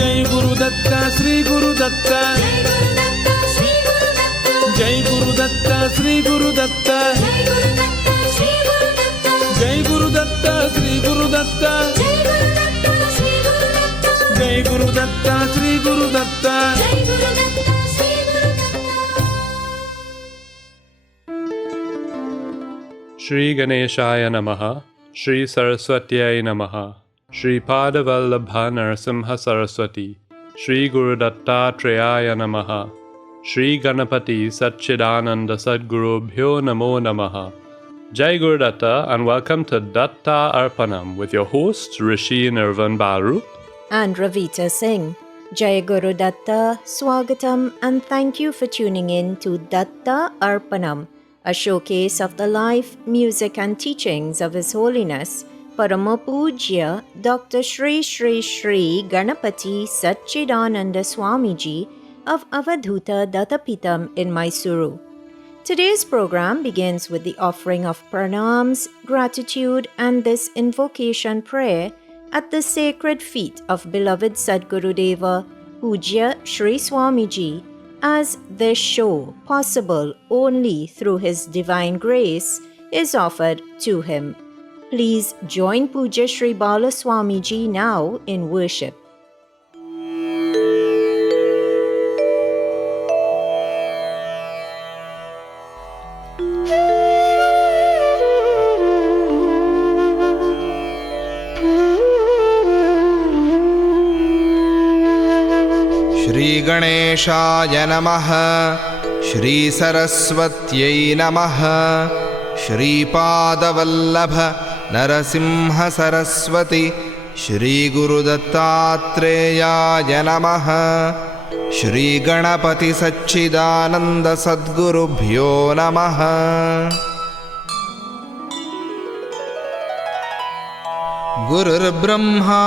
Jai Guru Datta, Sri Guru Datta. Jai Guru Datta, Sri Guru Datta. Jai Guru Datta, Sri Guru Datta. Jai Guru Datta, Sri Guru Datta. Shri Ganeshaya Namaha, Shri Saraswatyai Namaha, Shri Padavallabha Narasimha Saraswati, Shri Guru Dattatreya Namaha, Shri Ganapati Satchidananda Sadgurubhyo Namo Namaha. Jai Guru Datta and welcome to Datta Arpanam with your hosts Rishi Nirvan Baru and Ravita Singh. Jai Guru Datta, Swagatam, and thank you for tuning in to Datta Arpanam, a showcase of the life, music and teachings of His Holiness Parama Pujya Dr. Shri Shri Shri Ganapati Satchidananda Swamiji of Avadhuta Dattapitam in Mysuru. Today's program begins with the offering of pranams, gratitude and this invocation prayer at the sacred feet of beloved Sadgurudeva Pujya Shri Swamiji, as this show, possible only through His divine grace, is offered to him. Please join Pujya Shri Bala Swamiji now in worship. Shri Ganeshaya Namaha, Shri Saraswatyai Namaha, Shri Padavallabha Narasimha Saraswati, Shri Guru Dattatreya Namaha, Shri Ganapati Satchidananda Sadgurubhyo Namaha. Gurur Brahma,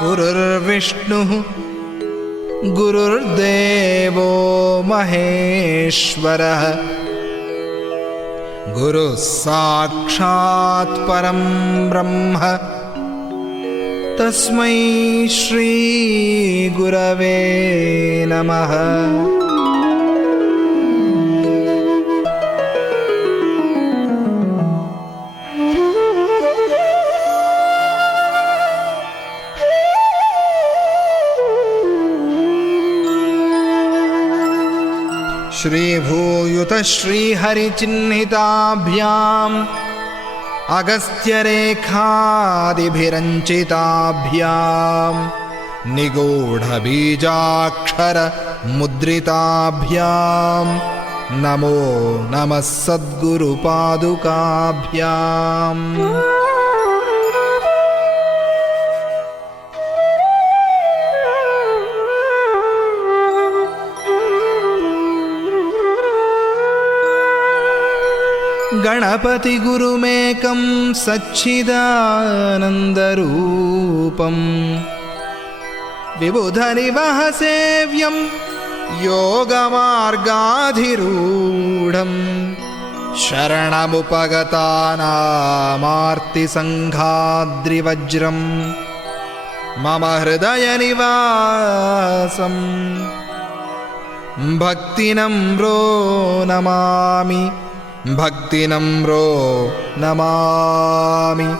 Gurur Vishnu, Gurur Devo Maheshwara, Guru Sakshat Param Brahma, Tasmai Shri Gurave Namaha. Shri Bhuyuta Shri Hari Chinnhitabhyam Agastya Rekhadi Bhiranchitabhyam Nigodha Bijakshara Mudritabhyam Namo Namah Sadguru Padukabhyam. Ganapati Gurumekam Satchidanandarupam Vibhudhanivahasevyam Yogamargadhirudham Sharanamupagatanam Sanghadrivajram Mama Hridaya Nivasam Bhaktinamro Namami, Bhakti Namro Namami.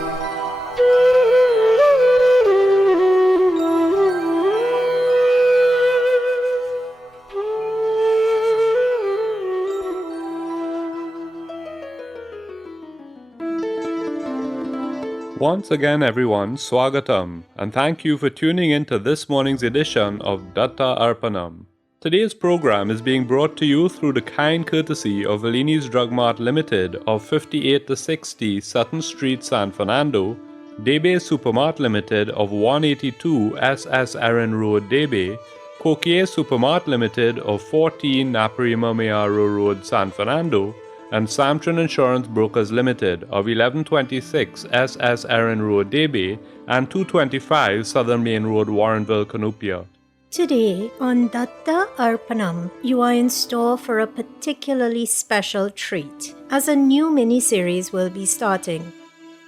Once again everyone, Swagatam, and thank you for tuning in to this morning's edition of Datta Arpanam. Today's program is being brought to you through the kind courtesy of Velini's Drug Mart Limited of 58-60 Sutton Street, San Fernando, Debe Supermart Limited of 182 SS Erin Road, Debe, Coquier Supermart Limited of 14 Naparima Road, San Fernando, and Samtron Insurance Brokers Limited of 1126 SS Erin Road, Debe, and 225 Southern Main Road, Warrenville, Cunupia. Today on Datta Arpanam, you are in store for a particularly special treat, as a new mini-series will be starting.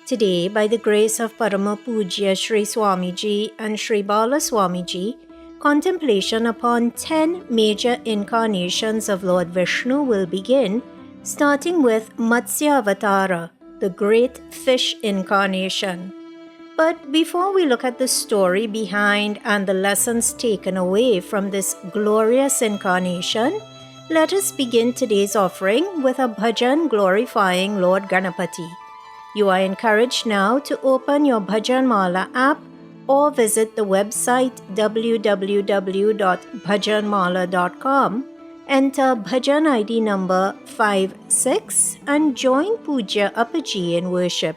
Today, by the grace of Parama Pujya Shri Swamiji and Shri Bala Swamiji, contemplation upon 10 major incarnations of Lord Vishnu will begin, starting with Matsya Avatara, the great fish incarnation. But before we look at the story behind and the lessons taken away from this glorious incarnation, let us begin today's offering with a bhajan glorifying Lord Ganapati. You are encouraged now to open your Bhajan Mala app or visit the website www.bhajanmala.com, enter Bhajan ID number 56 and join Pujya Appaji in worship.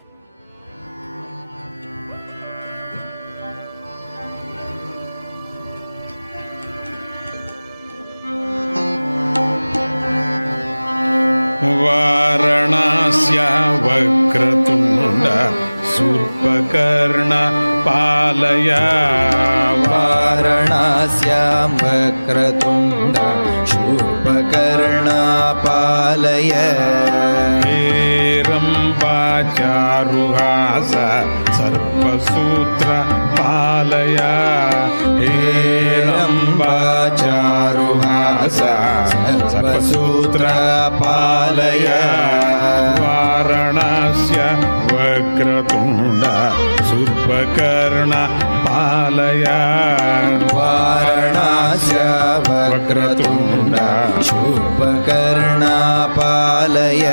वाराणस्या वक्रतुण्ड शूर्पकर्ण पालय वाराणस्यां वक्रतुण्ड शूर्पकर्णा पालय हेरम्बाचारुहास सर्पसूत्र पालय हेरम्बाचारुहास सर्पसूत्र पालय वाराणस्य वक्रतुण्ड शूर्पकर्ण पालय वाराणस्य वक्रतुण्ड शूर्पकर्णा पालय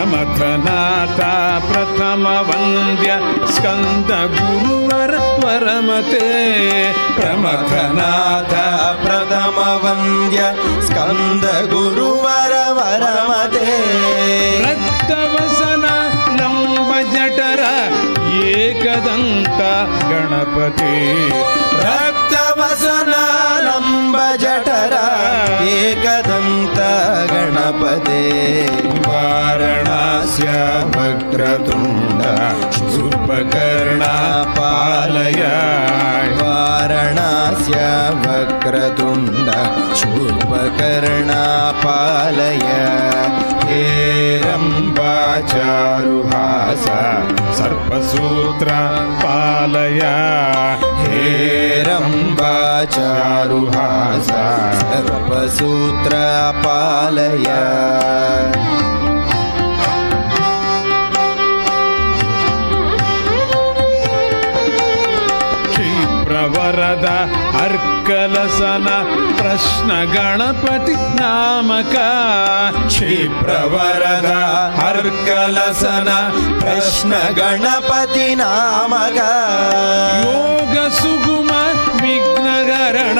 प्रमथनाथा प्रथमवन्द्य स्कन्दगुरुवर वरमते प्रमथनाथ प्रथमवन्द्य स्कन्दगुरुवर वरमते रक्तवसन लम्बजठर एकदन्त गणपति रक्तवसन लम्बजठर एकदन्त गणपते वाराणस्य वक्रतुण्ड शूर्पकर्णा पालय वाराणस्य वक्रतुण्ड शूर्पकर्णा पालय हेरम्बाचारुहास सर्पसूत्र पालय हेरम्बाचारुहास सर्पसूत्र पालय वरद अर्कलसन प्रश्न गणपति नामक क्षिप्रवरद अर्कलसन प्रश्न गणपति नामक योग सुगम विघ्नहरण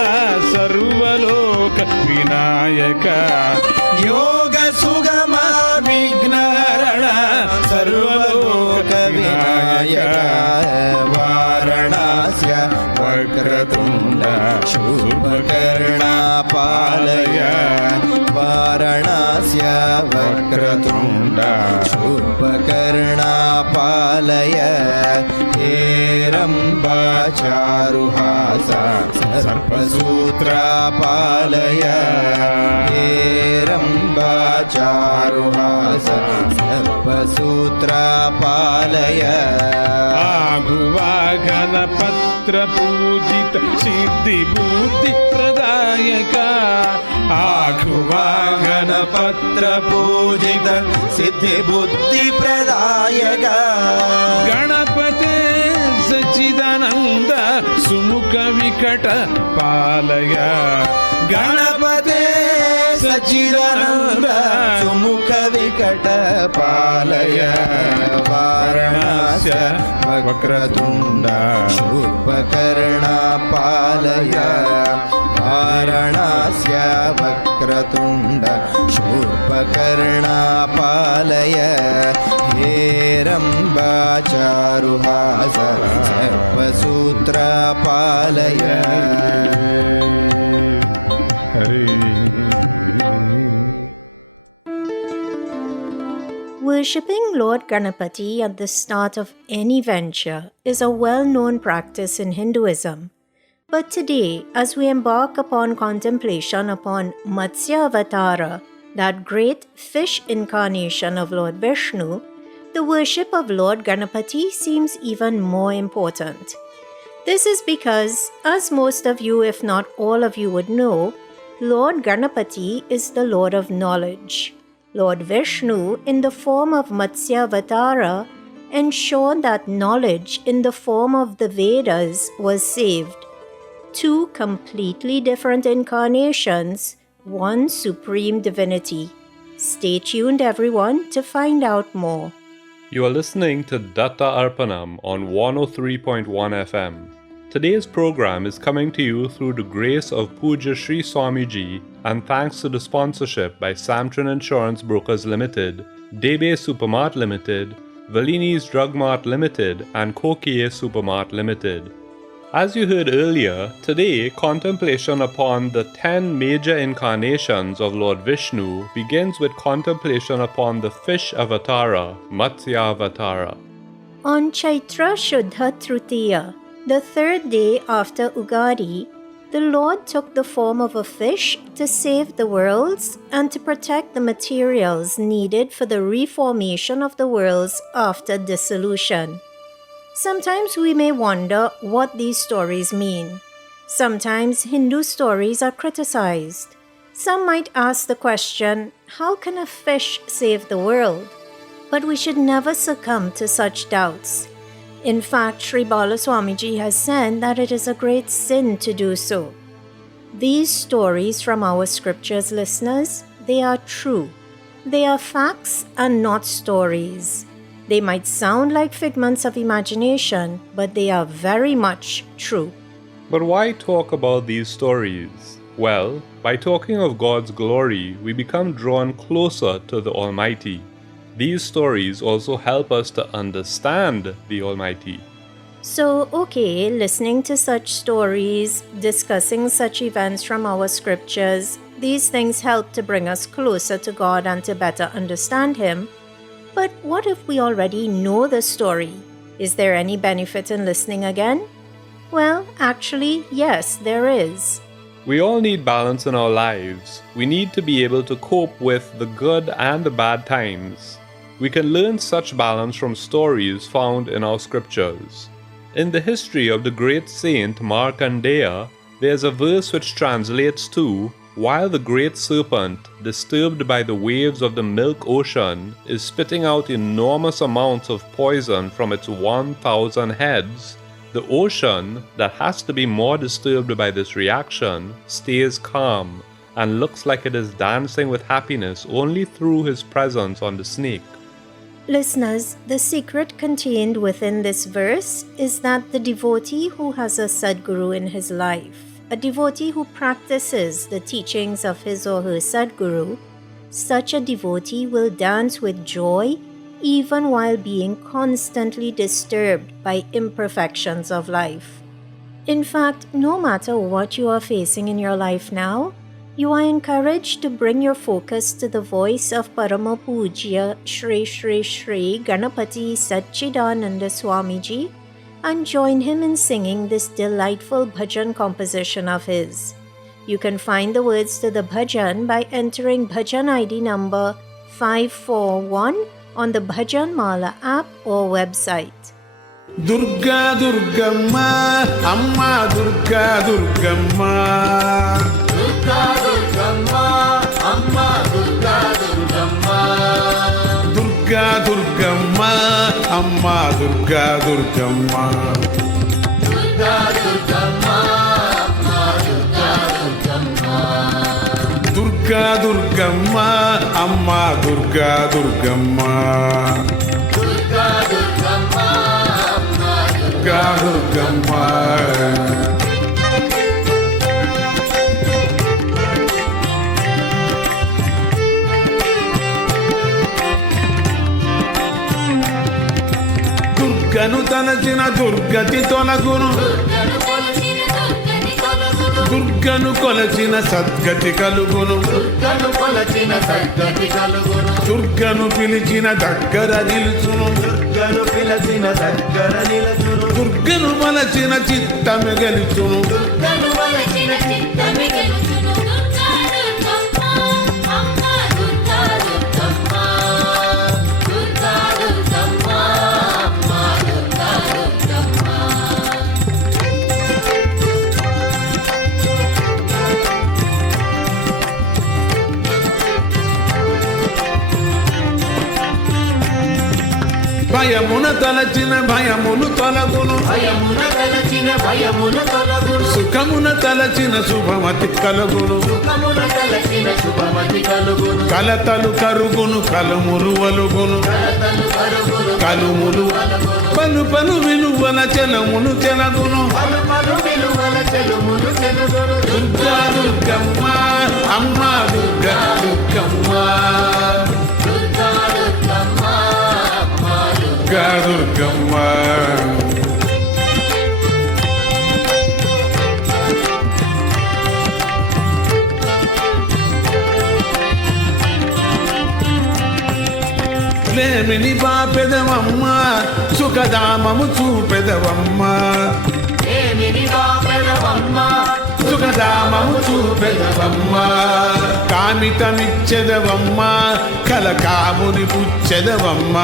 सर्वलोक विनायक योग सुगम विघ्नहरण सर्वलोक विनायक वाराणस्य वक्रतुण्ड शूर्पकर्णा पालय वाराणस्य वक्रतुण्ड शूर्पकर्णा पालय हेरम्बाचारुहास सर्पसूत्र पालय हेरम्बाचारुहास सर्पसूत्र पालय आघुवागनपत्र पूजित सिद्धि बुद्धि प्रदायक आघुवागनपत्र पूजित सिद्धि बुद्धि प्रदायक गणपते सच्चिदानंद सुमुख विकट पालय गणपते सच्चिदानंद सुमुख विकट पालय वाराणस्य वक्रतुण्ड शूर्पकर्णा पालय वाराणस्य वक्रतुण्ड शूर्पकर्णा पालय हेरम्बाचारुहास सर्पसूत्र पालय Worshipping Lord Ganapati at the start of any venture is a well-known practice in Hinduism. But today, as we embark upon contemplation upon Matsya Avatara, that great fish incarnation of Lord Vishnu, the worship of Lord Ganapati seems even more important. This is because, as most of you, if not all of you, would know, Lord Ganapati is the Lord of knowledge. Lord Vishnu, in the form of Matsyavatara, ensured that knowledge in the form of the Vedas was saved. Two completely different incarnations, one supreme divinity. Stay tuned, everyone, to find out more. You are listening to Datta Arpanam on 103.1 FM. Today's program is coming to you through the grace of Puja Sri Swamiji and thanks to the sponsorship by Samtran Insurance Brokers Limited, Debe Supermart Limited, Valini's Drug Mart Limited and Kokie Supermart Limited. As you heard earlier, today contemplation upon the 10 major incarnations of Lord Vishnu begins with contemplation upon the fish avatara, Matsya Avatara. On Chaitra Shuddha Tritiya, the third day after Ugadi, the Lord took the form of a fish to save the worlds and to protect the materials needed for the reformation of the worlds after dissolution. Sometimes we may wonder what these stories mean. Sometimes Hindu stories are criticized. Some might ask the question, how can a fish save the world? But we should never succumb to such doubts. In fact, Sri Bala Swamiji has said that it is a great sin to do so. These stories from our scriptures, listeners, they are true. They are facts and not stories. They might sound like figments of imagination, but they are very much true. But why talk about these stories? Well, by talking of God's glory, we become drawn closer to the Almighty. These stories also help us to understand the Almighty. So, okay, listening to such stories, discussing such events from our scriptures, these things help to bring us closer to God and to better understand Him. But what if we already know the story? Is there any benefit in listening again? Well, actually, yes, there is. We all need balance in our lives. We need to be able to cope with the good and the bad times. We can learn such balance from stories found in our scriptures. In the history of the great saint Markandeya, there's a verse which translates to, while the great serpent, disturbed by the waves of the milk ocean, is spitting out enormous amounts of poison from its 1,000 heads, the ocean, that has to be more disturbed by this reaction, stays calm and looks like it is dancing with happiness only through his presence on the snake. Listeners, the secret contained within this verse is that the devotee who has a Sadguru in his life, a devotee who practices the teachings of his or her Sadguru, such a devotee will dance with joy even while being constantly disturbed by imperfections of life. In fact, no matter what you are facing in your life now, you are encouraged to bring your focus to the voice of Parama Pujya Shri Shri Shri Ganapati Satchidananda Swamiji and join him in singing this delightful bhajan composition of his. You can find the words to the bhajan by entering bhajan ID number 541 on the Bhajan Mala app or website. Durga Durgamma, Amma Durga Durgamma. Amma Durga Durgamma. Durga Durgamma, Amma Durga Durgamma. Durga Durgamma, Amma Durga Durgamma. Durga Durgamma, Amma Durga Durgamma. తలచిన దుర్గతి తొలగును దుర్గను కొలచిన సద్గతి కలుగును దుర్గను పిలిచిన దగ్గర నిలుచును దుర్గను మలచిన చిత్తము గెలుచును భయమున తలచిన భయములు తొలగును భయమున తలచిన భయములు తొలగును సుఖమున తలచిన శుభమతి కలుగును సుఖమున తలచిన శుభమతి కలుగును కలతలు కరుగును కలుములు వలుగును కలతలు కరుగును కలుములు వలుగును పలు పలు విలువల జలమును జలగును పలు పలు విలువల జలములు జలగును దుర్గా దుర్గమ్మ అమ్మ దుర్గా దుర్గమ్మ దుర్గా దుర్గమ్మ అమ్మ దుర్గా దుర్గమ్మ లేమిని బాపెదవమ్మ సుఖధామము చూపెదవమ్మ ఏమిని బాపెదవమ్మ సుఖధామము చూపెదవమ్మ కామితమిచ్చెదవమ్మ కలకాముని పుచ్చెదవమ్మ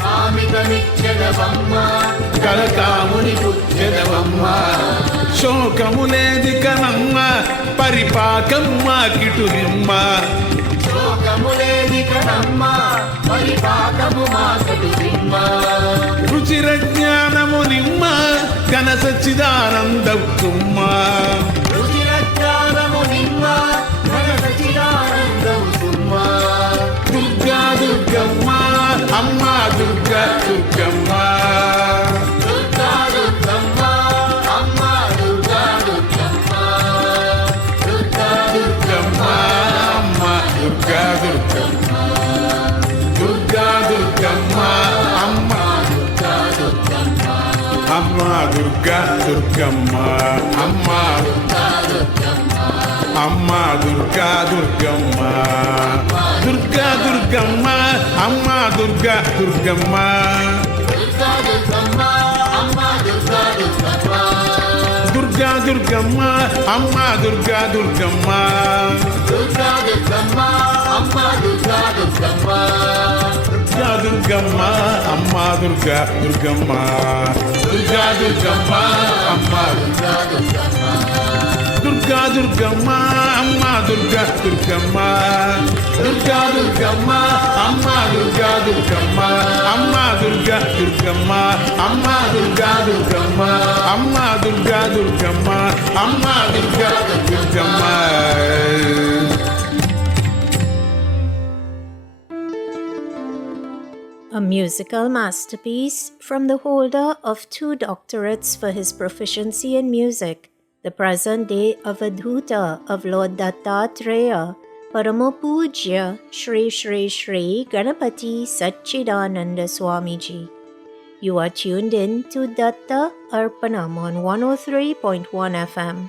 కామితమిచ్చెదవమ్మ కలకాముని పుచ్చెదవమ్మ శోకము లేది కనమ్మ పరిపాకము మాకిటునిమ్మ శోకములేని కడమ్మ పరిపాకము మాకెడు దిమ్మ రుచిర జ్ఞానము నిమ్మ ఘన సచ్చిదానందం తుమ్మ రుచిర జ్ఞానము నిమ్మ ఘన సచ్చిదానందము తుమ్మ దుర్గా దుర్గమ్మ అమ్మ దుర్గా దుర్గమ్మ దుర్గా దుర్గమ్మ అమ్మ దుర్గా దుర్గమ్మ దుర్గా దుర్గమ్మ అమ్మ దుర్గా దుర్గమ్మ దుర్గా దుర్గమ్మ అమ్మ దుర్గా దుర్గమ్మ అమ్మ దుర్గా దుర్గమ్మ అమ్మ దుర్గా దుర్గమ్మ అమ్మ దుర్గా దుర్గమ్మ దుర్గా దుర్గమ్మ అమ్మ దుర్గా దుర్గమ్మ దుర్గా దుర్గమ్మ అమ్మ దుర్గా దుర్గమ్మ దుర్గా దుర్గమ్మ అమ్మ దుర్గా దుర్గమ్మ దుర్గా దుర్గమ్మ అమ్మ దుర్గా దుర్గమ్మ దుర్గా దుర్గమ్మ అమ్మ దుర్గా దుర్గమ్మ దుర్గా దుర్గమ్మ అమ్మ దుర్గా దుర్గమ్మ అమ్మ దుర్గా దుర్గమ్మ దుర్గా దుర్గమ్మ అమ్మ దుర్గా దుర్గమ్మ అమ్మ దుర్గా దుర్గమ్మ అమ్మ దుర్గా దుర్గమ్మ అమ్మ దుర్గా దుర్గమ్మ అమ్మ Durga Durgamma A musical masterpiece from the holder of 2 doctorates for his proficiency in music, the present day Avadhuta of Lord Dattatreya, Paramapujya Shri Shri Shri Ganapati Satchidananda Swamiji. You are tuned in to Datta Arpanam on 103.1 FM.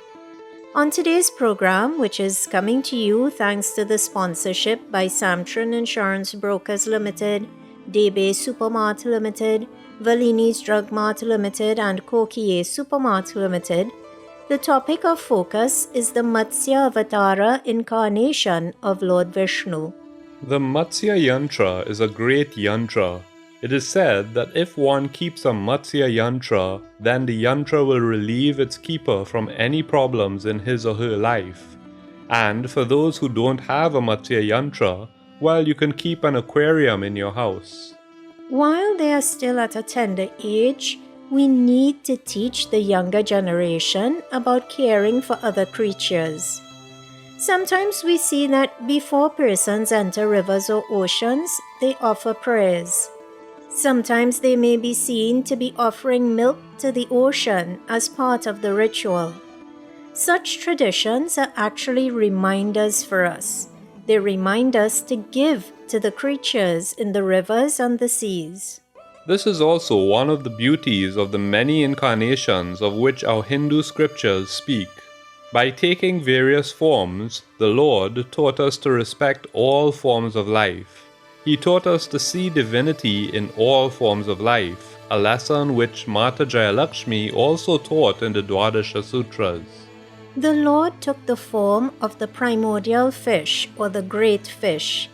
On today's program, which is coming to you thanks to the sponsorship by Samtran Insurance Brokers Limited, Debe Supermart Limited, Valini's Drug Mart Limited and Kokie Supermart Limited, the topic of focus is the Matsya Avatara incarnation of Lord Vishnu. The Matsya Yantra is a great yantra. It is said that if one keeps a Matsya Yantra, then the yantra will relieve its keeper from any problems in his or her life. And for those who don't have a Matsya Yantra, well, you can keep an aquarium in your house. While they are still at a tender age, we need to teach the younger generation about caring for other creatures. Sometimes we see that before persons enter rivers or oceans, they offer prayers. Sometimes they may be seen to be offering milk to the ocean as part of the ritual. Such traditions are actually reminders for us. They remind us to give to the creatures in the rivers and the seas. This is also one of the beauties of the many incarnations of which our Hindu scriptures speak. By taking various forms, the Lord taught us to respect all forms of life. He taught us to see divinity in all forms of life, a lesson which Mata Jayalakshmi also taught in the Dwadasha Sutras. The Lord took the form of the primordial fish or the great fish.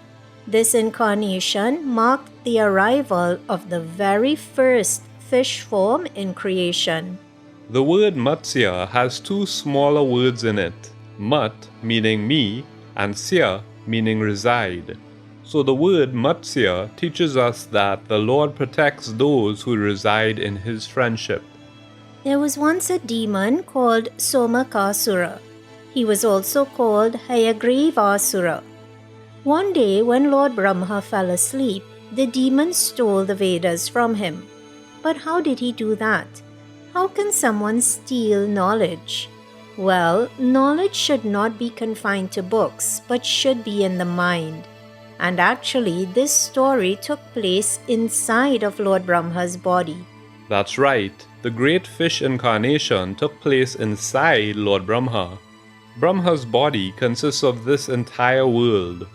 This incarnation marked the arrival of the very first fish form in creation. The word Matsya has 2 smaller words in it, Mat meaning me and Sya meaning reside. So the word Matsya teaches us that the Lord protects those who reside in his friendship. There was once a demon called Somakasura. He was also called Hayagrivasura. One day, when Lord Brahma fell asleep, the demon stole the Vedas from him. But how did he do that? How can someone steal knowledge? Well, knowledge should not be confined to books, but should be in the mind. And actually, this story took place inside of Lord Brahma's body. That's right, the great fish incarnation took place inside Lord Brahma. Brahma's body consists of this entire world.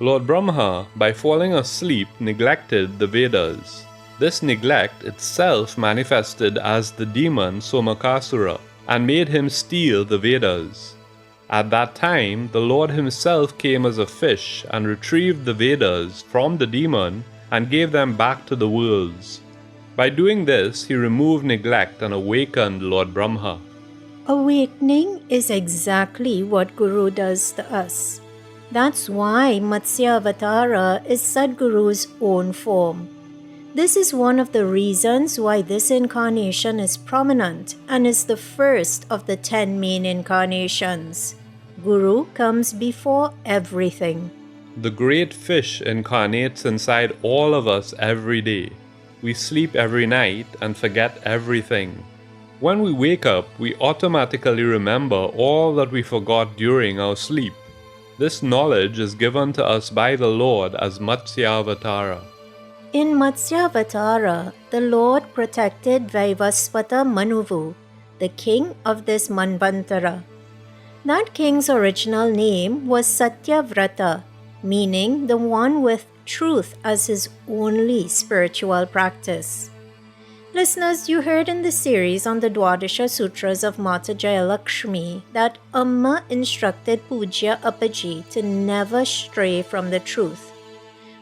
Lord Brahma, by falling asleep, neglected the Vedas. This neglect itself manifested as the demon Somakasura and made him steal the Vedas. At that time, the Lord himself came as a fish and retrieved the Vedas from the demon and gave them back to the worlds. By doing this, he removed neglect and awakened Lord Brahma. Awakening is exactly what Guru does to us. That's why Matsya Avatara is Sadguru's own form. This is one of the reasons why this incarnation is prominent and is the first of the 10 main incarnations. Guru comes before everything. The great fish incarnates inside all of us every day. We sleep every night and forget everything. When we wake up, we automatically remember all that we forgot during our sleep. This knowledge is given to us by the Lord as Matsyavatara. In Matsyavatara, the Lord protected Vaivasvata Manuvu, the king of this Manvantara. That king's original name was Satyavrata, meaning the one with truth as his only spiritual practice. Listeners, you heard in the series on the Dwadasha Sutras of Mata Jayalakshmi that Amma instructed Pujya Appaji to never stray from the truth.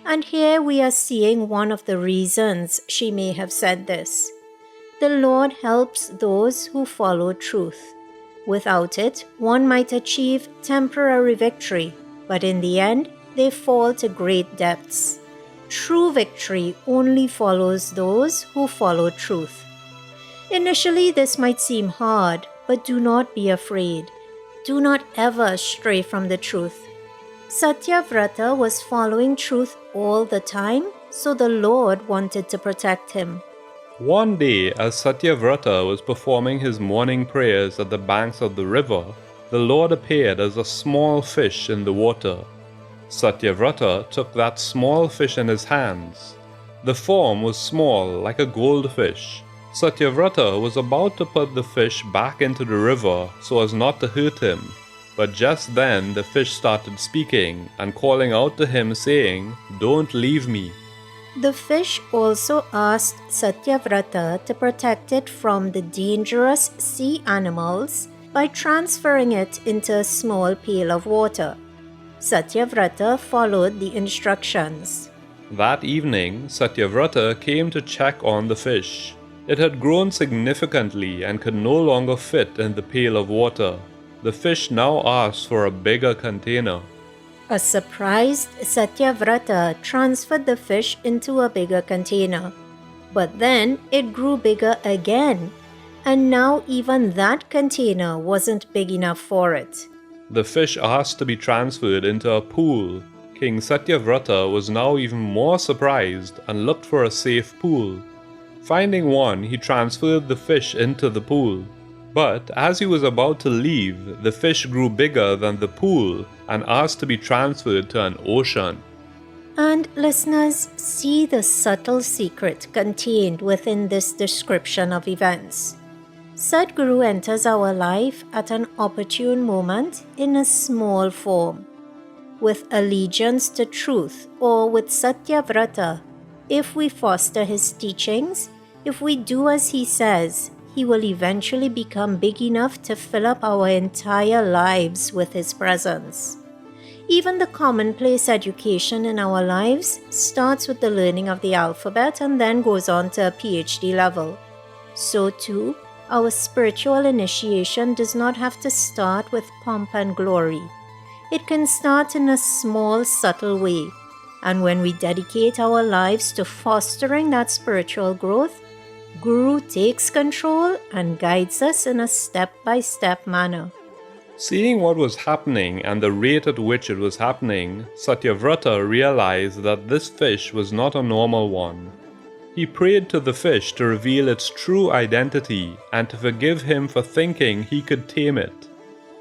And here we are seeing one of the reasons she may have said this. The Lord helps those who follow truth. Without it, one might achieve temporary victory, but in the end, they fall to great depths. True victory only follows those who follow truth. Initially, this might seem hard, but do not be afraid. Do not ever stray from the truth. Satyavrata was following truth all the time, so the Lord wanted to protect him. One day, as Satyavrata was performing his morning prayers at the banks of the river, the Lord appeared as a small fish in the water. Satyavrata took that small fish in his hands. The form was small, like a goldfish. Satyavrata was about to put the fish back into the river so as not to hurt him. But just then the fish started speaking and calling out to him saying, "Don't leave me." The fish also asked Satyavrata to protect it from the dangerous sea animals by transferring it into a small pail of water. Satyavrata followed the instructions. That evening, Satyavrata came to check on the fish. It had grown significantly and could no longer fit in the pail of water. The fish now asked for a bigger container. A surprised Satyavrata transferred the fish into a bigger container. But then it grew bigger again, and now even that container wasn't big enough for it. The fish asked to be transferred into a pool. King Satyavrata was now even more surprised and looked for a safe pool. Finding one, he transferred the fish into the pool. But as he was about to leave, the fish grew bigger than the pool and asked to be transferred to an ocean. And listeners, see the subtle secret contained within this description of events. Sadguru enters our life at an opportune moment in a small form. With allegiance to truth or with Satyavrata, if we foster his teachings, if we do as he says, he will eventually become big enough to fill up our entire lives with his presence. Even the commonplace education in our lives starts with the learning of the alphabet and then goes on to a PhD level. So too, our spiritual initiation does not have to start with pomp and glory. It can start in a small, subtle way. And when we dedicate our lives to fostering that spiritual growth, Guru takes control and guides us in a step-by-step manner. Seeing what was happening and the rate at which it was happening, Satyavrata realized that this fish was not a normal one. He prayed to the fish to reveal its true identity and to forgive him for thinking he could tame it.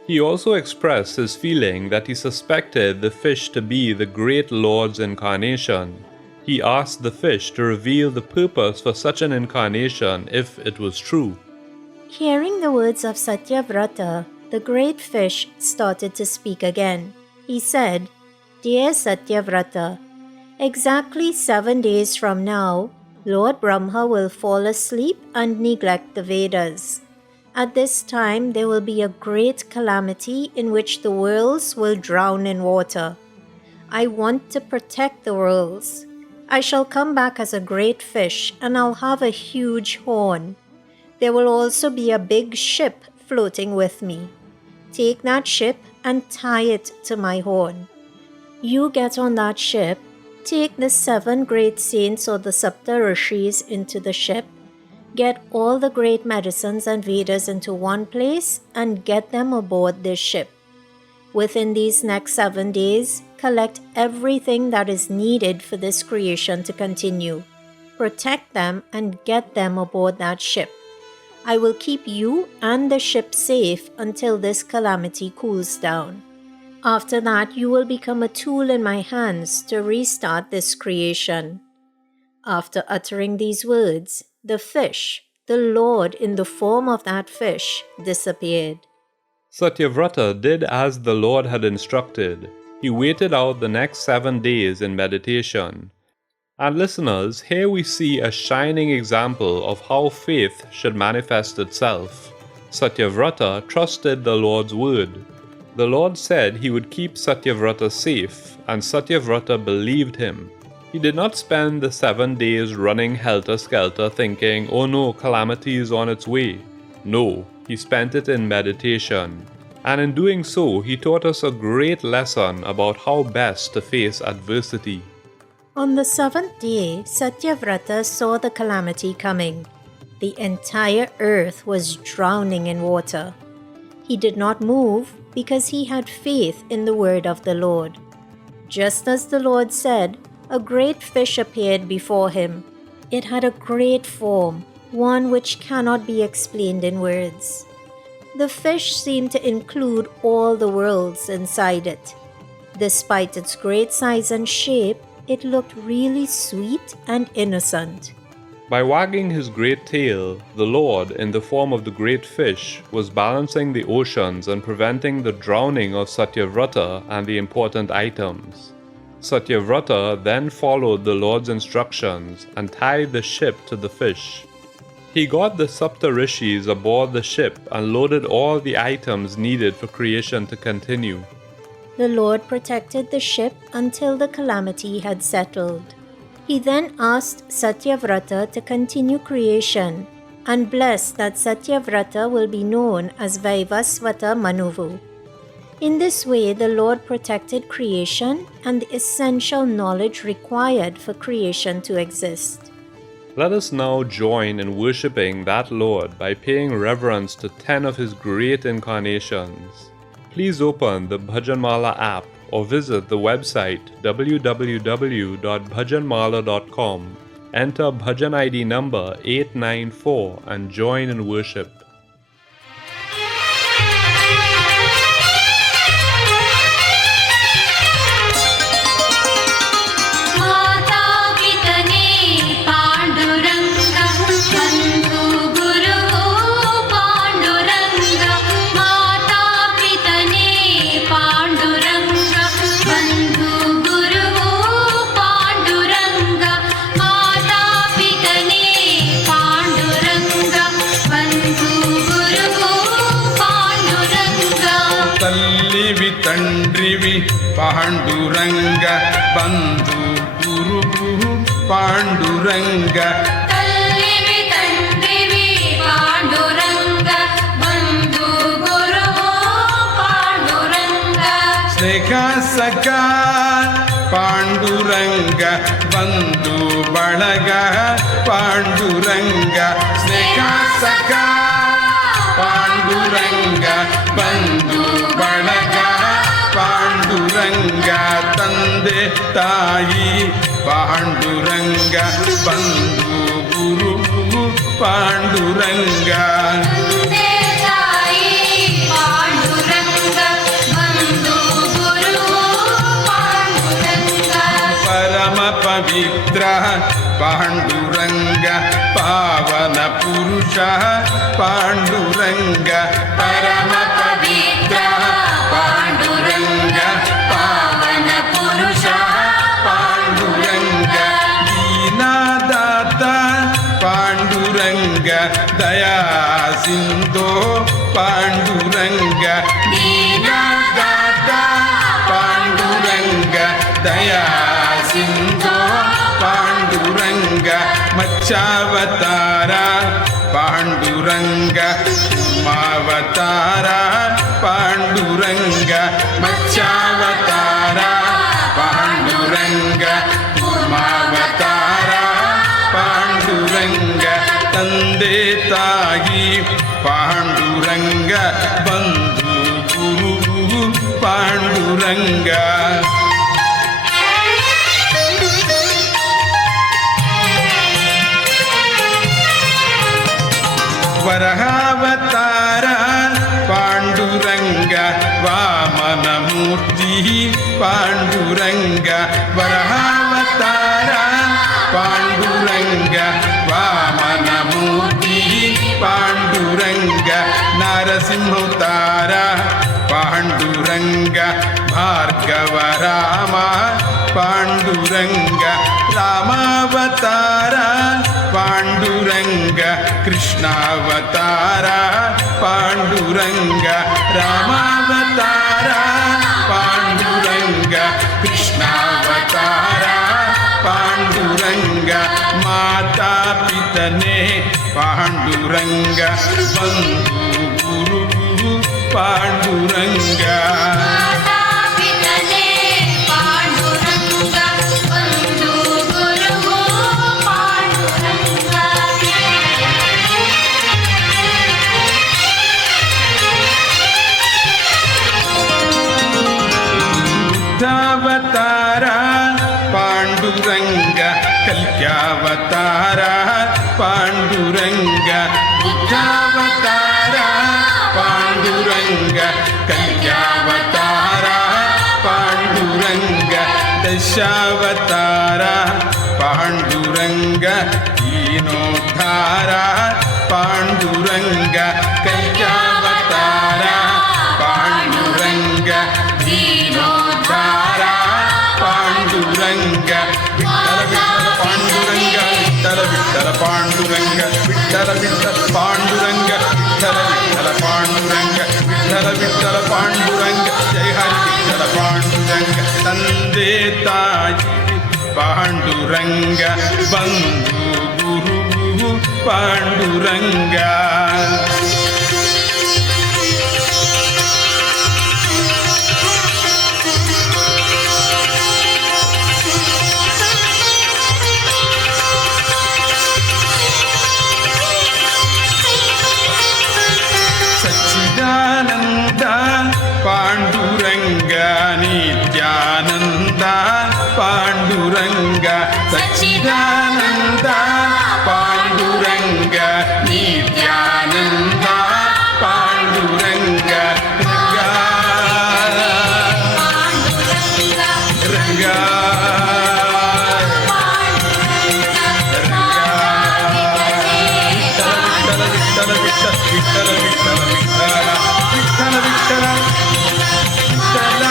He also expressed his feeling that he suspected the fish to be the great Lord's incarnation. He asked the fish to reveal the purpose for such an incarnation if it was true. Hearing the words of Satyavrata, the great fish started to speak again. He said, "Dear Satyavrata, exactly 7 days from now, Lord Brahma will fall asleep and neglect the Vedas. At this time, there will be a great calamity in which the worlds will drown in water. I want to protect the worlds. I shall come back as a great fish and I'll have a huge horn. There will also be a big ship floating with me. Take that ship and tie it to my horn. You get on that ship, take the 7 great saints or the Sapta Rishis into the ship, get all the great medicines and Vedas into one place and get them aboard this ship. Within these next 7 days, collect everything that is needed for this creation to continue. Protect them and get them aboard that ship. I will keep you and the ship safe until this calamity cools down. After that, you will become a tool in my hands to restart this creation." After uttering these words, the fish, the Lord in the form of that fish, disappeared. Satyavrata did as the Lord had instructed. He waited out the next 7 days in meditation. And listeners, here we see a shining example of how faith should manifest itself. Satyavrata trusted the Lord's word. The Lord said he would keep Satyavrata safe, and Satyavrata believed him. He did not spend the 7 days running helter-skelter thinking, "Oh no, calamity is on its way." No, he spent it in meditation. And in doing so, he taught us a great lesson about how best to face adversity. On the 7th day, Satyavrata saw the calamity coming. The entire earth was drowning in water. He did not move because he had faith in the word of the Lord. Just as the Lord said, a great fish appeared before him. It had a great form, one which cannot be explained in words. The fish seemed to include all the worlds inside it. Despite its great size and shape, it looked really sweet and innocent. By wagging his great tail, the Lord, in the form of the great fish, was balancing the oceans and preventing the drowning of Satyavrata and the important items. Satyavrata then followed the Lord's instructions and tied the ship to the fish. He got the Sapta Rishis aboard the ship and loaded all the items needed for creation to continue. The Lord protected the ship until the calamity had settled. He then asked Satyavrata to continue creation and blessed that Satyavrata will be known as Vaivasvata Manuvu. In this way, the Lord protected creation and the essential knowledge required for creation to exist. Let us now join in worshipping that Lord by paying reverence to 10 of his great incarnations. Please open the Bhajanmala app or visit the website www.bhajanmala.com. Enter Bhajan ID number 894 and join in worship. Panduranga ಬಂಧು ಗುರು ಪಾಂಡುರಂಗ ಸಖ ಸಖ ಪಾಂಡುರಂಗ ಬಂಧು ಗುರು ಪಾಂಡುರಂಗ ಪರಮ ಪವಿತ್ರ ಪಾಂಡುರಂಗ ಪಾವನ ಪುರುಷ ಪಾಂಡುರಂಗ ಪರಮ ಪವಿತ್ರ ಪಾಂಡುರಂಗ ಪಾವನ ಪುರುಷ ಪಾಂಡುರಂಗ ದೀನದಾತ ಪಾಂಡುರಂಗ ದಯಾ ಸಿಂಧೋ ಪಾಂಡುರಂಗ ದೀನದಾತ ಪಾಂಡುರಂಗ ದಯಾ ಸಿಂಧೋ ಪಾಂಡುರಂಗ ಮಚ್ಚಾವತಾರ ಪಾಂಡುರಂಗ ಮಾವತಾರ ಪಾಂಡುರಂಗ ಮಚ್ಚಾವತಾರ ಪಾಂಡುರಂಗ ಮಾವತಾರ ಪಾಂಡುರಂಗ ತಂದೆ ತಾಯಿ ಪಾಂಡುರಂಗ ಬಂಧು ಗುರು ಪಾಂಡುರಂಗ ವರಹಾವತಾರ ಪಾಂಡುರಂಗ ವಾಮನ ಮೂರ್ತಿ ಪಾಂಡುರಂಗ ವರಹಾವತಾರ ಪಾಂಡುರಂಗ ವಾಮನ ಮೂರ್ತಿ ಪಾಂಡುರಂಗ ನರಸಿಂಹವತಾರ ಪಾಂಡುರಂಗ ಭಾರ್ಗವ ರಾಮ ಪಾಂಡುರಂಗ ರಾಮಾವತಾರ ಪಾಂಡುರಂಗ ಕೃಷ್ಣಾವತಾರ ಪಾಂಡುರಂಗ ರಾಮಾವತಾರ ಪಾಂಡುರಂಗ ಕೃಷ್ಣಾವತಾರ ಪಾಂಡುರಂಗ ಮಾತಾ ಪಿತನೆ ಪಾಂಡುರಂಗ ಬಂಧು ಗುರು ಪಾಂಡುರಂಗ ಅವತಾರ ಪಾಂಡುರಂಗ ಕಲ್ಯಾವತಾರ ಪಾಂಡುರಂಗ ಬುದ್ಧಾವತಾರ ಪಾಂಡುರಂಗ ಕಲ್ಯಾವತಾರ ಪಾಂಡುರಂಗ ದಶಾವತಾರ ಪಾಂಡುರಂಗ ದೀನೋದ್ಧಾರ ಪಾಂಡುರಂಗ ಕಲ್ಯಾವತಾರ ಪಾಂಡುರಂಗ ದೀನೋದ್ಧಾರ ಪಾಂಡುರಂಗ ವಿಠಲ ವಿಠಲ ಪಾಂಡುರಂಗ ವಿಠಲ ವಿಠಲ ಪಾಂಡುರಂಗ ವಿಠಲ ವಿಠಲ ಪಾಂಡುರಂಗ ವಿಠಲ ವಿಠಲ ಪಾಂಡುರಂಗ ಜಯ ಹರಿ ವಿಠಲ ಪಾಂಡುರಂಗ ತಂದೆ ತಾಯಿ ಪಾಂಡುರಂಗ ಬಂಧು ಗುರು ಪಾಂಡುರಂಗ ಸಚ್ಚಿದಾನಂದ ಪಾಂಡುರಂಗ ನಿತ್ಯಾನಂದ ಪಾಂಡುರಂಗ ಸಚ್ಚಿದಾನಂದ ಪಾಂಡುರಂಗ ನಿತ್ಯಾನಂದ ಪಾಂಡುರಂಗ ರಂಗ Vittala Vittala Vittala Vittala Vittala Vittala Vittala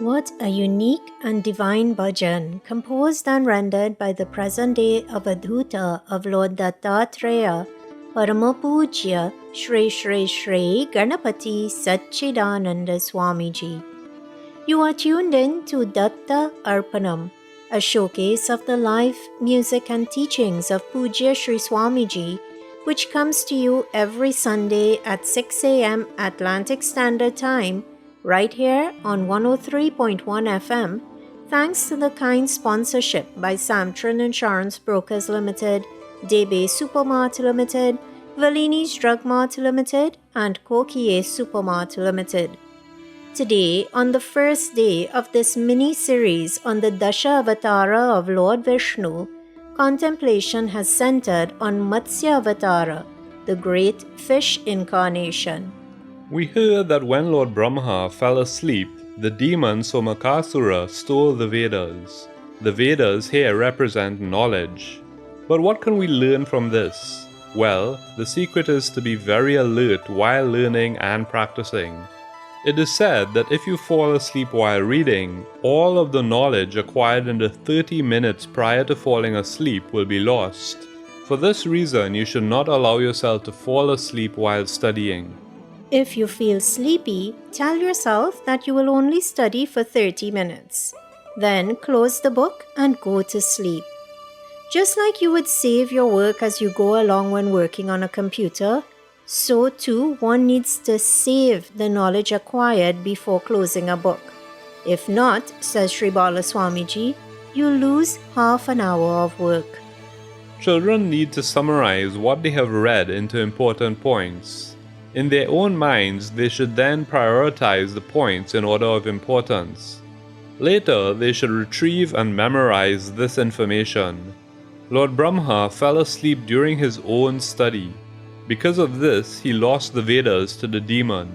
What a unique and divine bhajan, composed and rendered by the present-day Avadhuta of Lord Dattatreya, Paramapujya Shri Shri Shri Ganapati Satchidananda Swamiji. You are tuned in to Datta Arpanam, a showcase of the life, music, and teachings of Pujya Sri Swamiji, which comes to you every Sunday at 6 a.m. Atlantic Standard Time, right here on 103.1 FM, thanks to the kind sponsorship by Samtran Insurance Brokers Limited, Debe Supermart Limited, Valini's Drug Mart Limited, and Kokie Supermart Limited. Today, on the first day of this mini-series on the Dasha Avatara of Lord Vishnu, contemplation has centered on Matsya Avatara, the great fish incarnation. We heard that when Lord Brahma fell asleep, the demon Somakasura stole the Vedas. The Vedas here represent knowledge. But what can we learn from this? Well, the secret is to be very alert while learning and practicing. It is said that if you fall asleep while reading, all of the knowledge acquired in the 30 minutes prior to falling asleep will be lost. For this reason, you should not allow yourself to fall asleep while studying. If you feel sleepy, tell yourself that you will only study for 30 minutes. Then close the book and go to sleep. Just like you would save your work as you go along when working on a computer, so too one needs to save the knowledge acquired before closing a book. If not, says Sri Bala Swamiji, you lose half an hour of work. Children need to summarize what they have read into important points. In their own minds, they should then prioritize the points in order of importance. Later, they should retrieve and memorize this information. Lord Brahma fell asleep during his own study. Because of this, he lost the Vedas to the demon.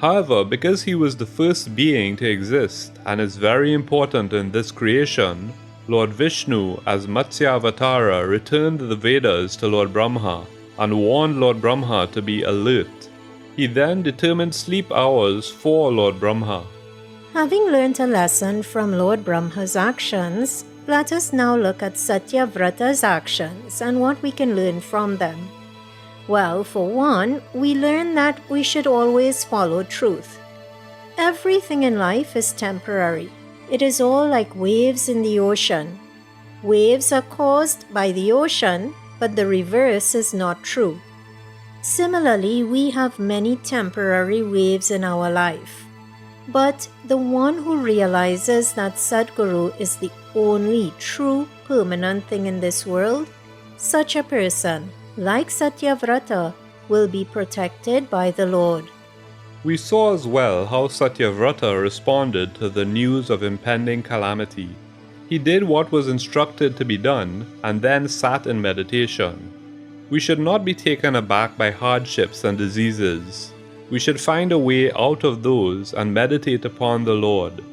However, because he was the first being to exist and is very important in this creation, Lord Vishnu as Matsya Avatara returned the Vedas to Lord Brahma and warned Lord Brahma to be alert. He then determined sleep hours for Lord Brahma. Having learnt a lesson from Lord Brahma's actions, let us now look at Satyavrata's actions and what we can learn from them. Well, for one, we learn that we should always follow truth. Everything in life is temporary. It is all like waves in the ocean. Waves are caused by the ocean, but the reverse is not true. Similarly, we have many temporary waves in our life. But the one who realizes that Sadguru is the only true permanent thing in this world, such a person, like Satyavrata, will be protected by the Lord. We saw as well how Satyavrata responded to the news of impending calamity. He did what was instructed to be done and then sat in meditation. We should not be taken aback by hardships and diseases. We should find a way out of those and meditate upon the Lord.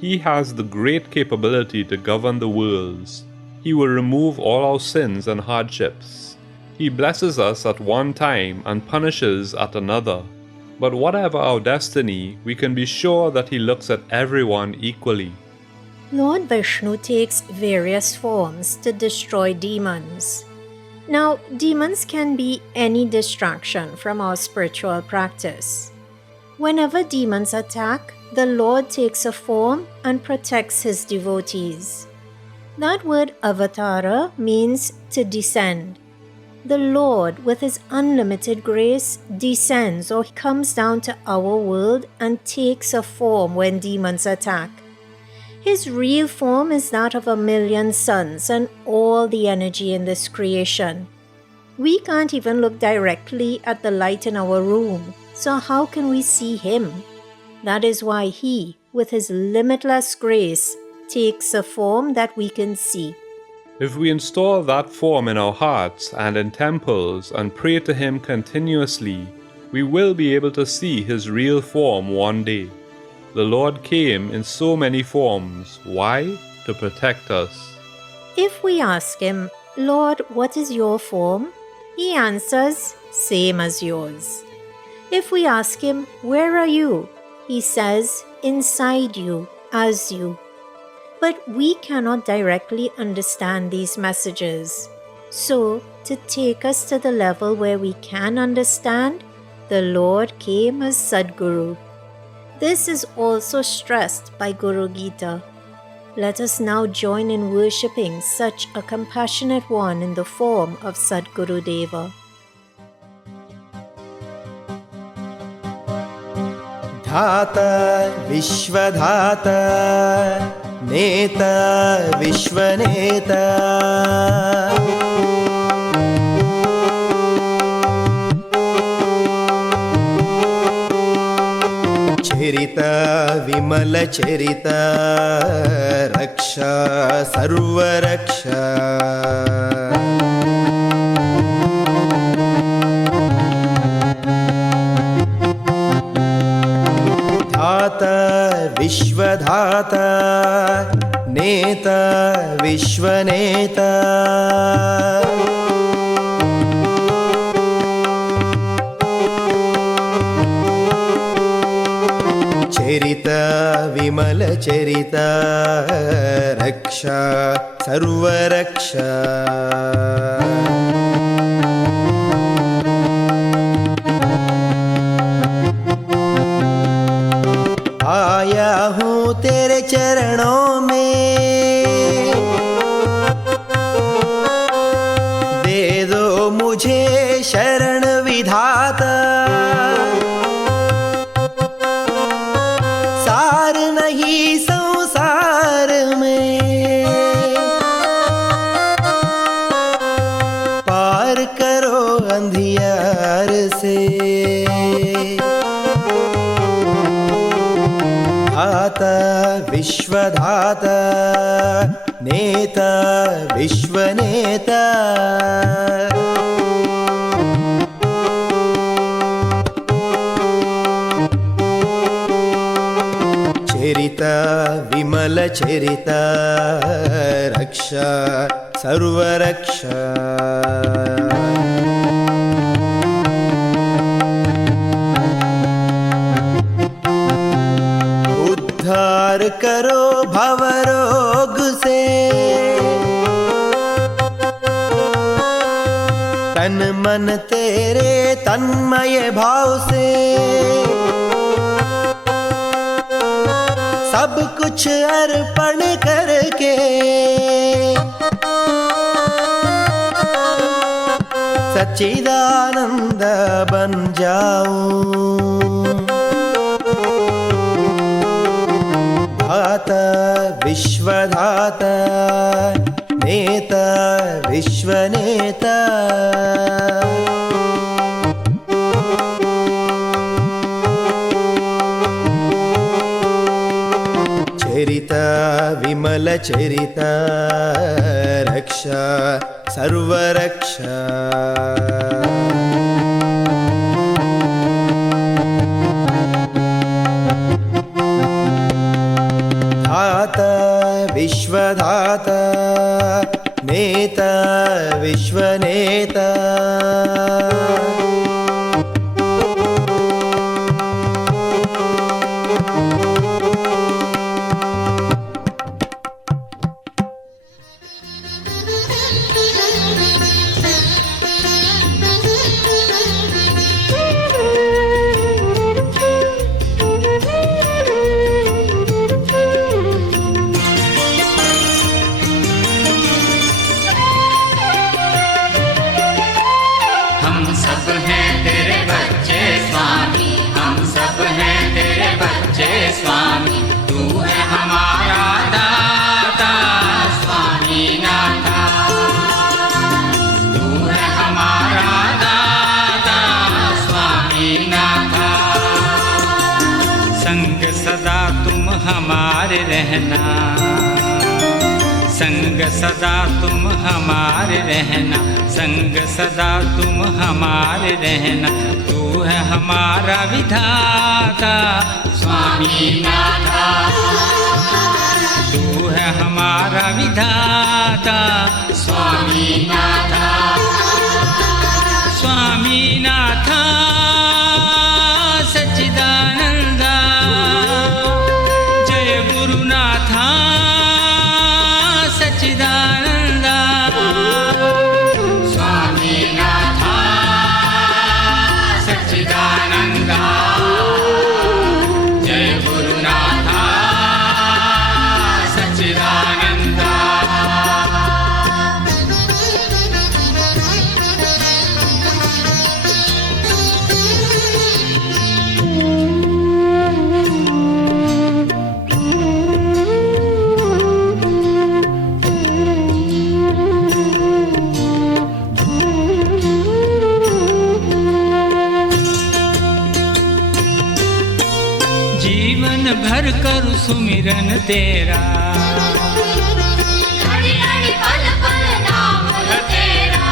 He has the great capability to govern the worlds. He will remove all our sins and hardships. He blesses us at one time and punishes at another. But whatever our destiny, we can be sure that He looks at everyone equally. Lord Vishnu takes various forms to destroy demons. Now, demons can be any distraction from our spiritual practice. Whenever demons attack, the Lord takes a form and protects His devotees. That word avatara means to descend. The Lord, with His unlimited grace, descends or comes down to our world and takes a form when demons attack. His real form is that of 1,000,000 suns and all the energy in this creation. We can't even look directly at the light in our room, so how can we see Him? That is why He, with His limitless grace, takes a form that we can see. If we install that form in our hearts and in temples and pray to Him continuously, we will be able to see His real form one day. The Lord came in so many forms. Why? To protect us. If we ask Him, Lord, what is your form? He answers, same as yours. If we ask Him, where are you? He says, inside you, as you. But we cannot directly understand these messages. So, to take us to the level where we can understand, the Lord came as Sadguru. This is also stressed by Guru Gita. Let us now join in worshipping such a compassionate one in the form of Sadguru Deva. धाता विश्वधाता नेता विश्वनेता चरिता विमल चरिता रक्षा सर्वरक्षा धाता विश्वधाता नेता विश्वनेता चरिता विमल चरिता रक्षा सर्वरक्षा आया हूँ तेरे चरणों में दे दो मुझे शरण विधाता सार नहीं संसार में पार करो अंधियार से धाता विश्वधाता नेता विश्वनेता चरिता विमल चरिता रक्षा सर्वरक्षा उद्धार करो भवरोग से तन मन तेरे तन्मय भाव से सब कुछ अर्पण करके सच्चिदानंद बन जाऊं धाता विश्वधाता नेता विश्वनेता चरिता विमल चरिता रक्षा सर्वरक्षा धाता विश्वधाता नेता विश्वनेता संग सदा तुम हमारे रहना, संग सदा तुम हमारे रहना। तू है हमारा विधाता स्वामी नाथा, तू है हमारा विधाता स्वामी नाथा, स्वामी नाथा सच्चिदानंदा। जय गुरुनाथा सच्चिदानंदा, स्वामी नाथा सच्चिदानंदा। जय गुरुनाथा सच्चिदानंदा। तेरा, घड़ी घड़ी पल पल नाम तेरा,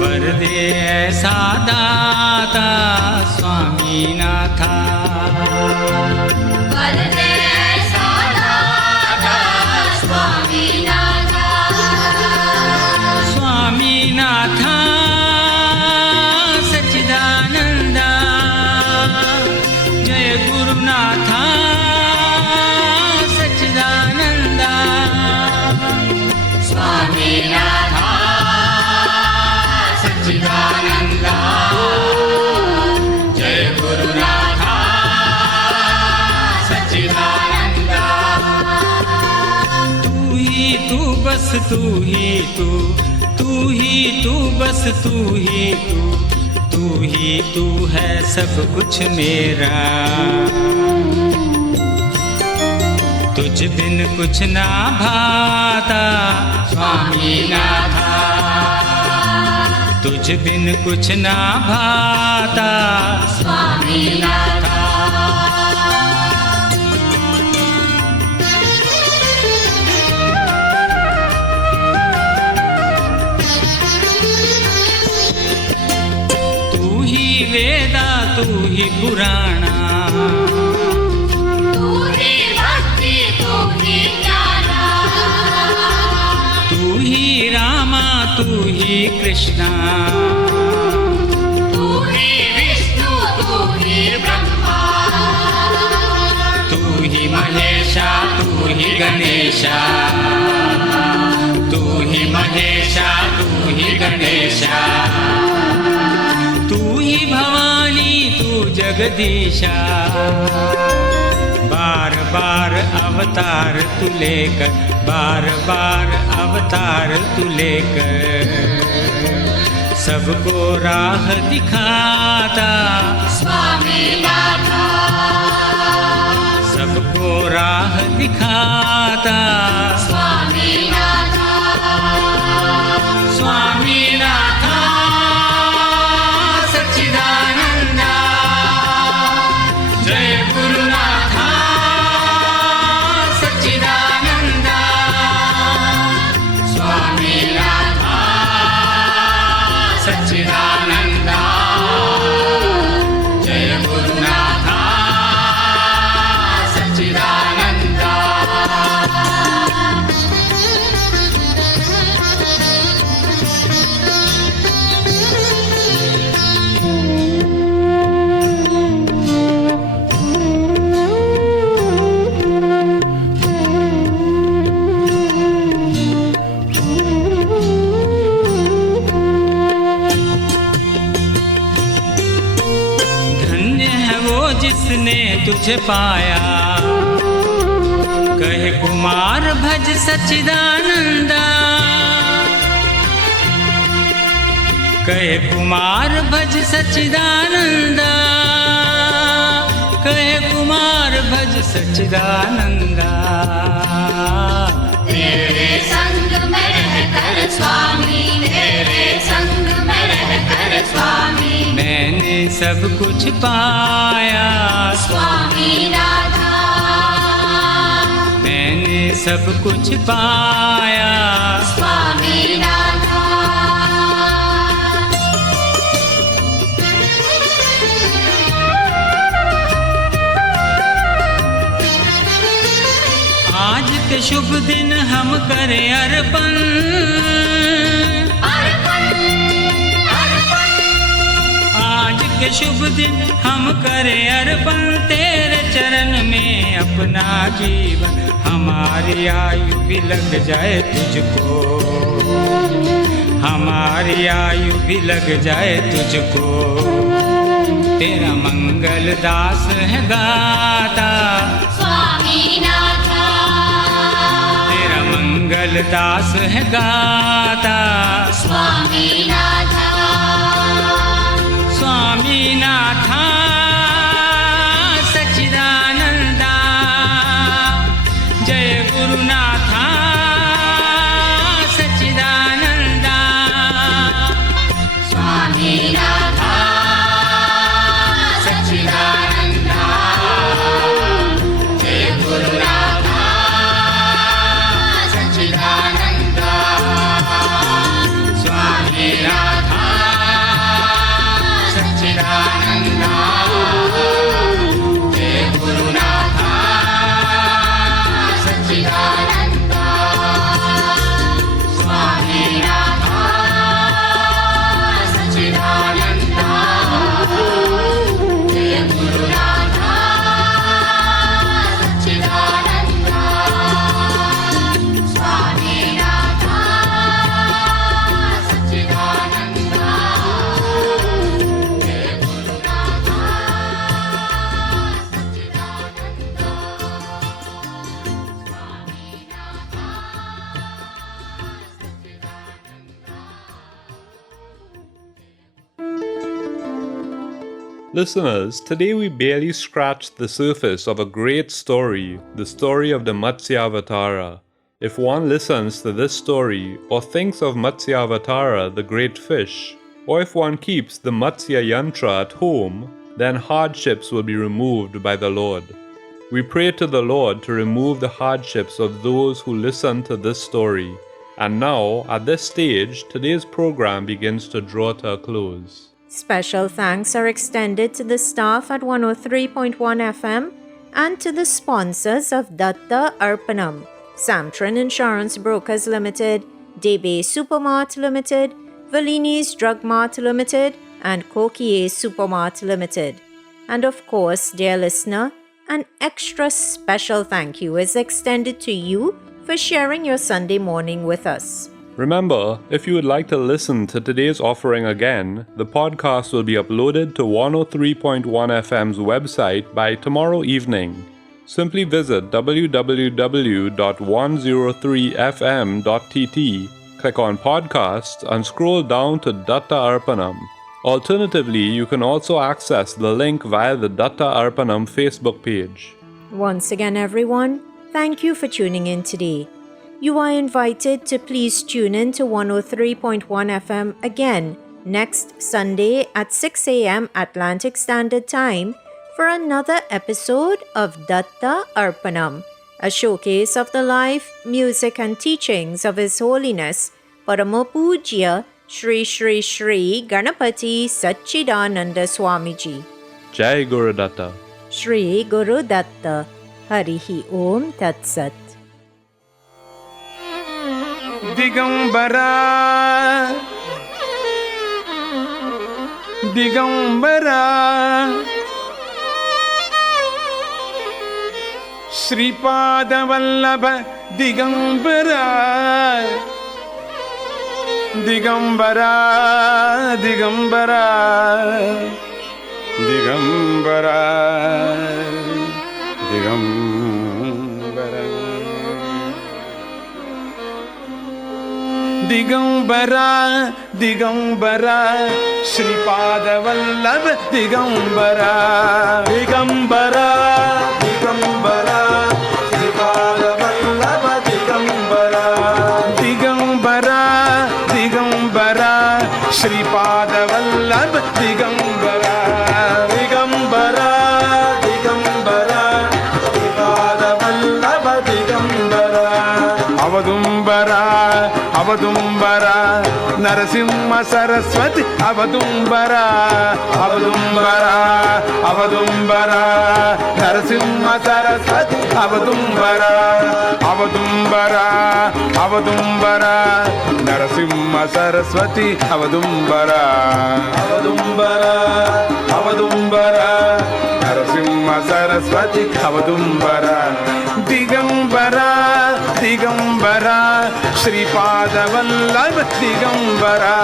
वर दे ऐसा दाता स्वामी नाथा, वरदे ऐसा दाता स्वामी नाथा, स्वामी नाथा सच्चिदानंदा, जय गुरुनाथा सच्चिदानंदा, स्वामी नाथा सच्चिदानंदा, जय गुरुनाथा सच्चिदानंदा। तू बस तू ही तू, तू ही तू बस तू ही तू, तू ही तू है सब कुछ मेरा, तुझ बिन कुछ ना भाता स्वामी नाथा, तुझ बिन कुछ ना भाता स्वामी नाथा। तू ही वेदा तू ही पुराणा, तू ही भक्ति तू ही ज्ञाना, तू ही रामा तू ही कृष्णा, तू ही विष्णु तू ही ब्रह्मा, तू ही महेशा तू ही गणेशा, तू ही महेशा तू ही गणेशा, तू ही भवानी तू जगदीशा, बार बार अवतार तू लेकर, बार बार अवतार तू लेकर, सबको राह दिखाता स्वामी नाथा, सबको राह दिखाता स्वामी नाथा, स्वामी नाथा सच्चिदानंदा, जय गुरुनाथा सच्चिदानंदा, स्वामी नाथा सच्चिदानंदा, जय गुरुनाथा सच्चिदानंदा। धन्य है वो जिसने तुझे पाया, कहे कुमार भज सच्चिदानंदा, कहे कुमार भज सच्चिदानंदा, कहे कुमार भज सच्चिदानंदा, तेरे संग में रहकर स्वामी, तेरे संग में रहकर स्वामी, मैंने सब कुछ पाया, स्वामी नाथा, मैंने सब कुछ पाया, स्वामी नाथा। आज के शुभ दिन हम करें अर्पण, आज के शुभ दिन हम करें अर्पण, तेरे चरण में अपना जीवन, हमारी आयु भी लग जाए तुझको, हमारी आयु भी लग जाए तुझको, तेरा मंगल दास है गाता, स्वामी नाथा, तेरा मंगल दास है गाता, स्वामी नाथा, स्वामी नाथा सच्चिदानंदा, जय गुरुनाथा सच्चिदानंदा, स्वामी नाथा सच्चिदानंदा, जय गुरु Listeners, today we barely scratched the surface of a great story, the story of the Matsyavatara. If one listens to this story, or thinks of Matsyavatara, the great fish, or if one keeps the Matsya Yantra at home, then hardships will be removed by the Lord. We pray to the Lord to remove the hardships of those who listen to this story. And now, at this stage, today's program begins to draw to a close. Special thanks are extended to the staff at 103.1 FM and to the sponsors of Datta Arpanam, Samtran Insurance Brokers Limited, Debe Supermart Limited, Valini's Drug Mart Limited, and Kokie Supermart Limited. And of course, dear listener, an extra special thank you is extended to you for sharing your Sunday morning with us. Remember, if you would like to listen to today's offering again, the podcast will be uploaded to 103.1 FM's website by tomorrow evening. Simply visit www.103fm.tt, click on Podcasts, and scroll down to Datta Arpanam. Alternatively, you can also access the link via the Datta Arpanam Facebook page. Once again, everyone, thank you for tuning in today. You are invited to please tune in to 103.1 FM again next Sunday at 6 a.m. Atlantic Standard Time for another episode of Datta Arpanam, a showcase of the life, music and teachings of His Holiness Parama Pujya Shri Shri Shri Ganapati Satchidananda Swamiji. Jai Guru Datta. Shri Guru Datta. Harihi Om Tat Sat. Digambara Digambara Shripad Vallabh Digambara Digambara Digambara Digambara Digambara Digambara Digambara Shripad Vallabh Digambara Digambara Digambara Shripad Vallabh Digambara Digambara Digambara Shripad Vallabh Digambara Digambara Digambara Shripad Vallabh Digambara अवदुंबरा अवदुंबरा Narasimha Saraswati अवदुंबरा अवदुंबरा अवदुंबरा Narasimha Saraswati अवदुंबरा अवदुंबरा अवदुंबरा Narasimha Saraswati अवदुंबरा अवदुंबरा अवदुंबरा Narasimha Saraswati अवदुंबरा Digambara Digambara Shripad Vallabh Digambara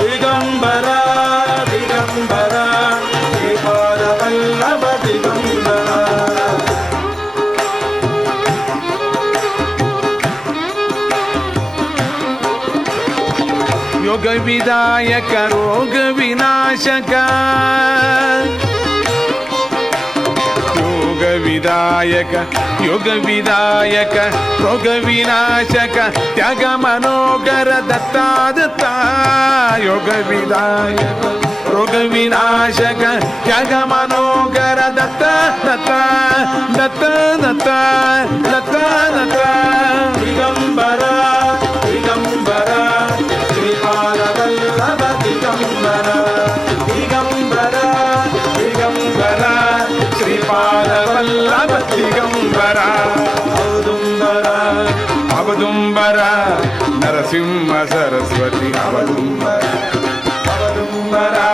Digambara Digambara Shripad Vallabh Digambara योग विदायक रोग विनाशक योग विदायक रोग विनाशक त्याग मनोगर दत्ता दत्ता योग विदायक रोग विनाशक त्याग मनोगर दत्ता दत्ता दत्ता दत्ता दत्ता दत्ता दिगंबरा दिगंबरा श्रीपाद वल्लभ दिगंबरा दिगंबरा दिगंबरा श्रीपाद वल्लभ दिगंबरा अवदुंबरा अवदुंबरा नरसिंह सरस्वती अवदुंबरा अवदुंबरा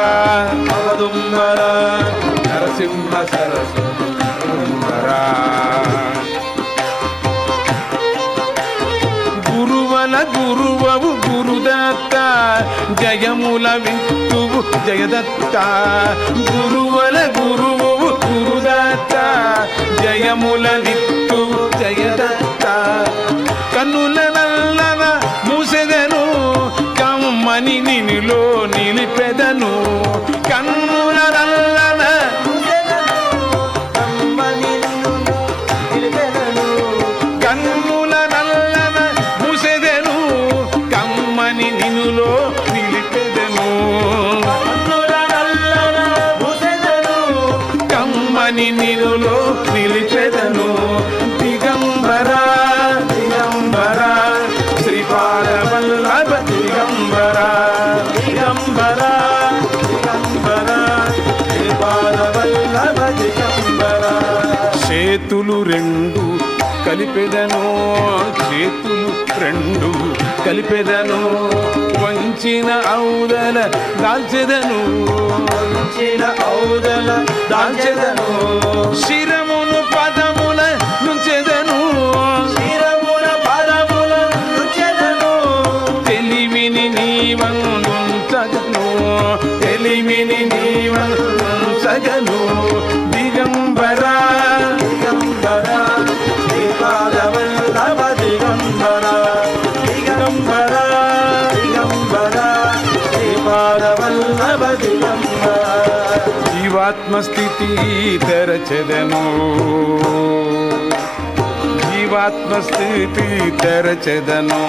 अवदुंबरा नरसिंह सरस्वती अवदुंबरा गुरुवल गुरुवु गुरुदत्त जयमुल वित्तुवु जयदत्त गुरुवल गुरुवु गुरुदत्త జయముల నిత్తు జయదత్త కన్నుల నల్లన మూసెదను కమ్మని నినిలో నిలిపెదను కన్నుల నల్లన కలిపెదను చేతులు రెండు కలిపెదను వంచిన ఔదల దాల్చెదను వంచిన ఔదల దాల్చెదను శిరమును పదముల నుంచెదను శిరమున పదముల నుంచెదను తెలివిని నీవనుంచగను తెలివిని నీవనుంచగను దిగంబరా దిగంబరా శ్రీపాదవల్లభ దిగంబరా దిగంబరా దిగంబరా శ్రీపాదవల్లభ దిగంబరా జీవాత్మస్థితి తెరచెదను జీవాత్మస్థితి తెరచెదను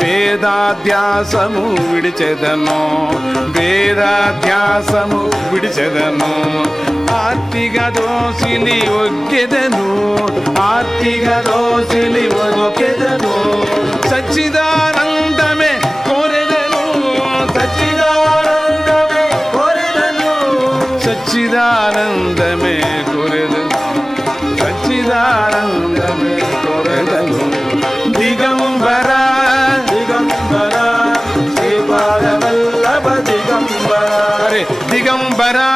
వేదాధ్యాసము విడిచెదను వేదాధ్యాసము విడిచెదను ఆర్తిగ దోసిలి ఒగ్గెదను ఆర్తిగ దోసిలి ఒగ్గెదను సచ్చిదానందమే కోరెదను సచ్చిదానందమే కోరెదను సచ్చిదానందమే కోరెదను సచ్చిదానందమే కోరెదను దిగంబరా దిగంబరా శ్రీపాదవల్లభ దిగంబరా అరే దిగంబరా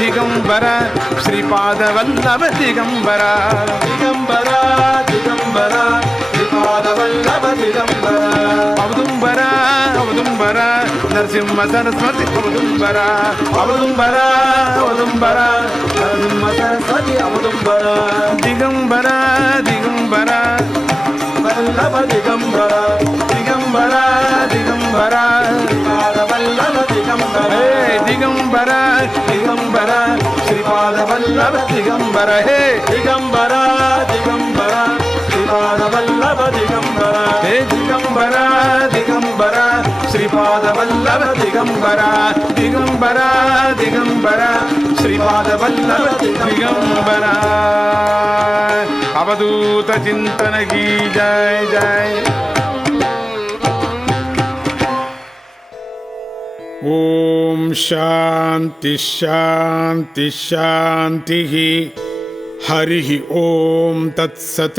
దిగంబరా శ్రీపాదవల్లభ దిగంబరా దిగంబరా దిగంబరా శ్రీపాదవల్లభ దిగంబరా అవదుంబరా అవదుంబరా నరసింహ సరస్వతి అవదుంబరా అవదుంబరా అవదుంబరా నరసింహ సరస్వతి అవదుంబరా దిగంబరా దిగంబరా వల్లభ దిగంబరా దిగంబరా దిగంబరా శ్రీపాదవల్లభ దిగంబరా దిగంబరా దిగంబరా శ్రీపాదవల్లభ దిగంబరా హే దిగంబరా దిగంబరా శ్రీపాదవల్లభ దిగంబరా హే దిగంబరా దిగంబరా శ్రీపాదవల్లభ దిగంబరా దిగంబరా దిగంబరా శ్రీపాదవల్లభ దిగంబరా అవధూత చింతన की जय जय ओम शांति शांति शांति हरि ओम तत्सत